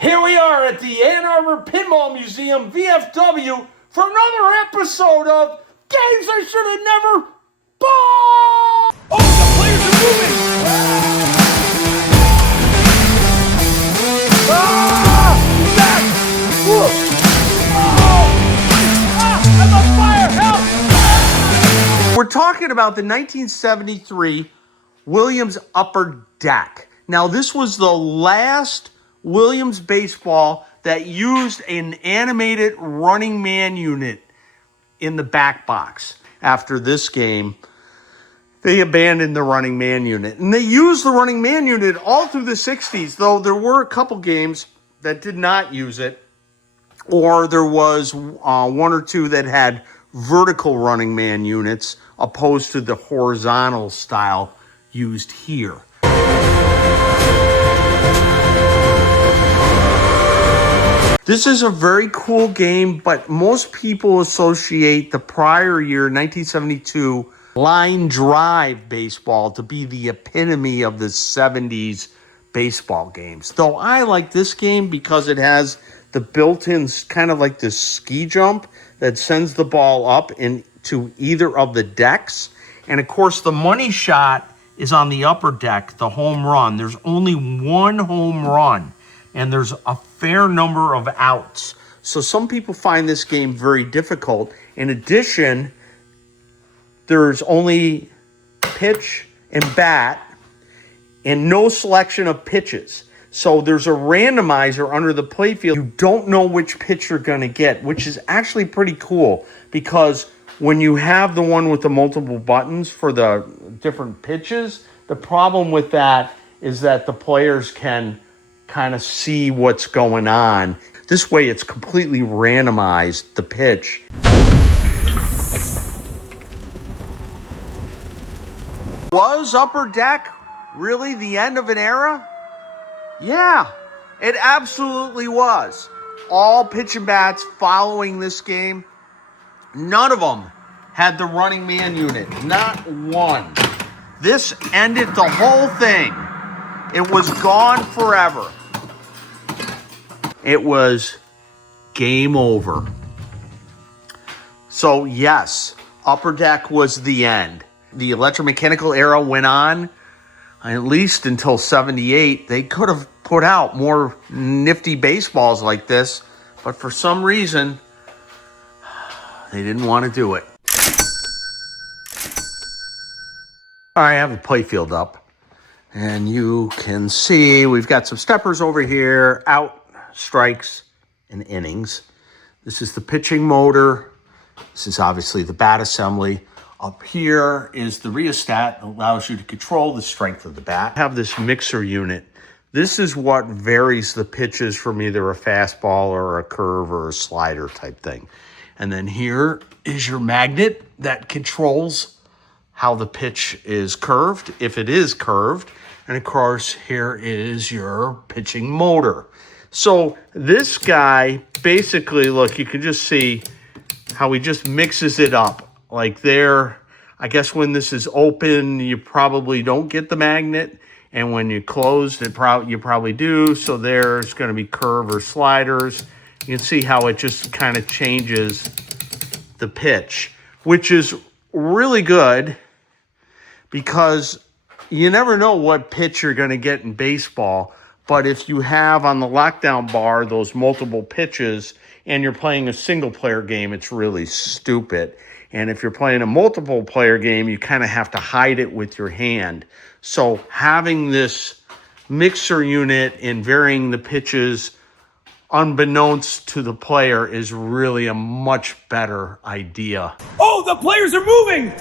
Here we are at the Ann Arbor Pinball Museum, VFW, for another episode of Games I Should Have Never Bought! Oh, the players are moving! Ah! Back! Whoa! Oh! Ah! I'm on fire! Help! We're talking about the 1973 Williams Upper Deck. Now, this was the last Williams baseball that used an animated running man unit in the back box. After this game, they abandoned the running man unit. And they used the running man unit all through the 60s, though there were a couple games that did not use it, or there was one or two that had vertical running man units opposed to the horizontal style used here. This is a very cool game, but most people associate the prior year, 1972, line drive baseball to be the epitome of the 70s baseball games. Though I like this game because it has the built-in kind of like this ski jump that sends the ball up into either of the decks. And of course, the money shot is on the upper deck, the home run. There's only one home run, and there's a fair number of outs. So some people find this game very difficult. In addition, there's only pitch and bat and no selection of pitches. So there's a randomizer under the playfield. You don't know which pitch you're going to get, which is actually pretty cool, because when you have the one with the multiple buttons for the different pitches, the problem with that is that the players can kind of see what's going on. This way it's completely randomized, the pitch. Was Upper Deck really the end of an era? Yeah, it absolutely was. All pitch and bats following this game, none of them had the running man unit, not one. This ended the whole thing. It was gone forever. It was game over. So yes, Upper Deck was the end. The electromechanical era went on at least until 78. They could have put out more nifty baseballs like this, but for some reason, they didn't want to do it. All right, I have the playfield up, and you can see we've got some steppers over here, out, strikes, and innings. This is the pitching motor. This is obviously the bat assembly. Up here is the rheostat that allows you to control the strength of the bat. I have this mixer unit. This is what varies the pitches from either a fastball or a curve or a slider type thing. And then here is your magnet that controls how the pitch is curved, if it is curved. And of course, here is your pitching motor. So this guy, basically, look, you can just see how he just mixes it up. Like there, I guess when this is open, you probably don't get the magnet. And when you close, you probably do. So there's going to be curve or sliders. You can see how it just kind of changes the pitch, which is really good because you never know what pitch you're going to get in baseball. But if you have on the lockdown bar those multiple pitches and you're playing a single player game, it's really stupid. And if you're playing a multiple player game, you kind of have to hide it with your hand. So having this mixer unit and varying the pitches unbeknownst to the player is really a much better idea. Oh, the players are moving!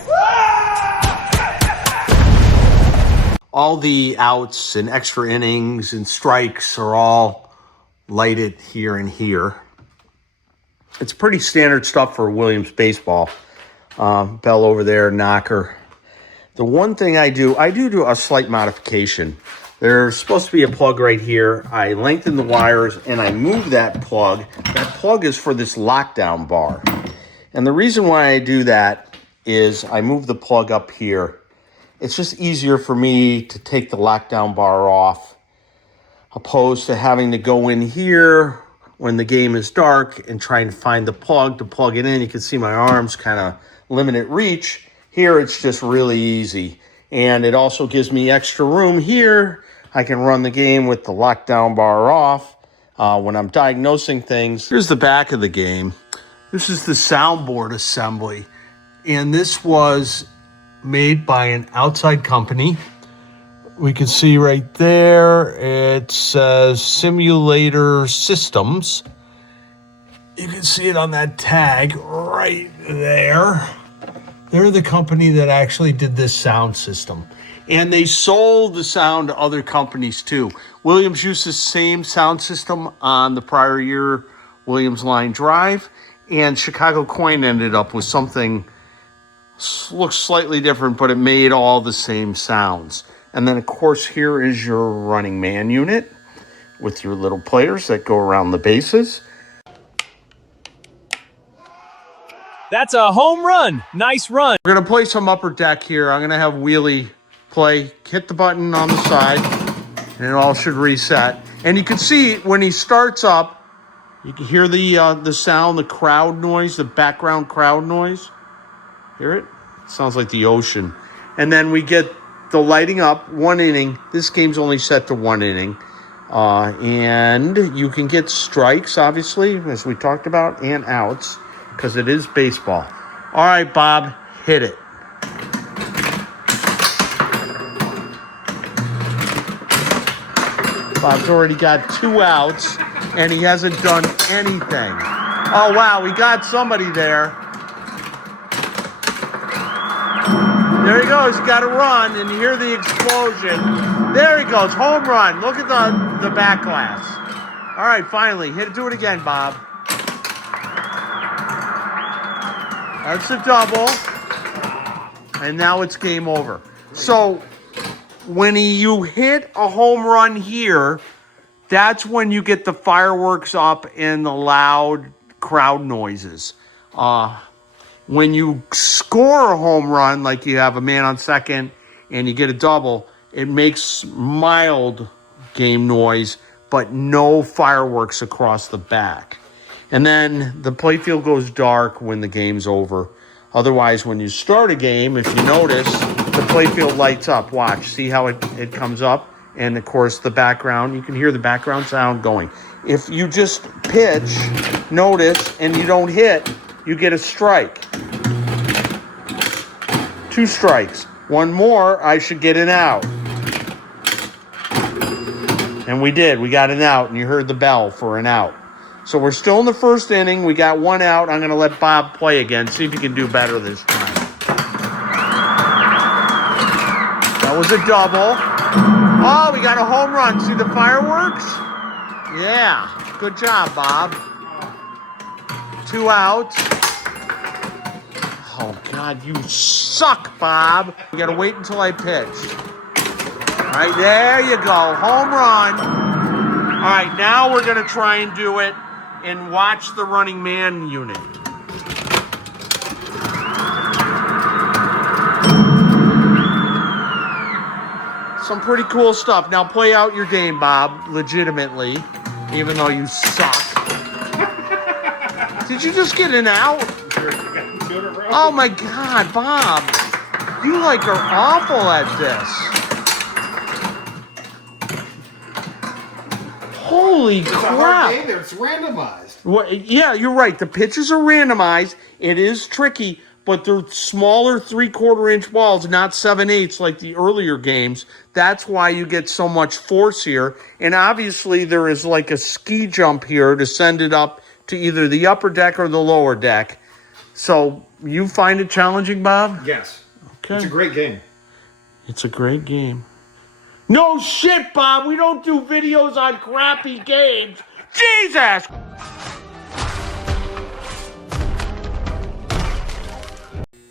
All the outs and extra innings and strikes are all lighted here and here. It's pretty standard stuff for Williams baseball. Bell over there, knocker. The one thing I do a slight modification. There's supposed to be a plug right here. I lengthen the wires and I move that plug. That plug is for this lockdown bar. And the reason why I do that is I move the plug up here. It's just easier for me to take the lockdown bar off opposed to having to go in here when the game is dark and trying to find the plug to plug it in. You can see my arms kind of limited reach. Here it's just really easy. And it also gives me extra room here. I can run the game with the lockdown bar off when I'm diagnosing things. Here's the back of the game. This is the soundboard assembly. And this was made by an outside company. We can see right there, it says Simulator Systems. You can see it on that tag right there. They're the company that actually did this sound system. And they sold the sound to other companies too. Williams used the same sound system on the prior year Williams Line Drive. And Chicago Coin ended up with something looks slightly different, but it made all the same sounds. And then, of course, here is your running man unit with your little players that go around the bases. That's a home run. Nice run. We're going to play some upper deck here. I'm going to have Wheelie play, hit the button on the side, and it all should reset. And you can see when he starts up, you can hear the sound, the crowd noise, the background crowd noise. Hear it? It sounds like the ocean. And then we get the lighting up, 1 inning. This game's only set to 1 inning. And you can get strikes, obviously, as we talked about, and outs, because it is baseball. All right, Bob, hit it. Bob's already got 2 outs, and he hasn't done anything. Oh, wow, we got somebody there. There he goes. He's got to run, and you hear the explosion. There he goes. Home run. Look at the back glass. All right, finally. Do it again, Bob. That's a double. And now it's game over. So when you hit a home run here, that's when you get the fireworks up and the loud crowd noises. When you score a home run, like you have a man on second and you get a double, it makes mild game noise, but no fireworks across the back. And then the playfield goes dark when the game's over. Otherwise, when you start a game, if you notice, the playfield lights up. Watch, see how it comes up? And, of course, the background, you can hear the background sound going. If you just pitch, notice, and you don't hit, you get a strike. 2 strikes. 1 more, I should get an out. And we did. We got an out, and you heard the bell for an out. So we're still in the first inning. We got 1 out. I'm going to let Bob play again, see if he can do better this time. That was a double. Oh, we got a home run. See the fireworks? Yeah. Good job, Bob. 2 outs. Oh, God, you suck, Bob. We got to wait until I pitch. All right, there you go. Home run. All right, now we're going to try and do it and watch the running man unit. Some pretty cool stuff. Now play out your game, Bob, legitimately, even though you suck. Did you just get an out? Oh my God, Bob. You are awful at this. Holy crap. It's randomized. Well, yeah, you're right. The pitches are randomized. It is tricky, but they're smaller 3/4-inch balls, not 7/8 like the earlier games. That's why you get so much force here. And obviously there is like a ski jump here to send it up to either the upper deck or the lower deck. So you find it challenging, Bob? Yes. Okay. It's a great game. It's a great game. No shit, Bob. We don't do videos on crappy games. Jesus!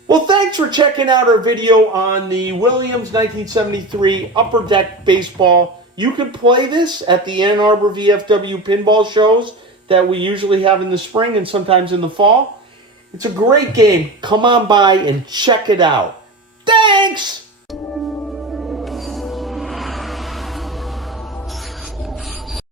Well, thanks for checking out our video on the Williams 1973 Upper Deck Baseball. You can play this at the Ann Arbor VFW pinball shows that we usually have in the spring and sometimes in the fall. It's a great game. Come on by and check it out. Thanks!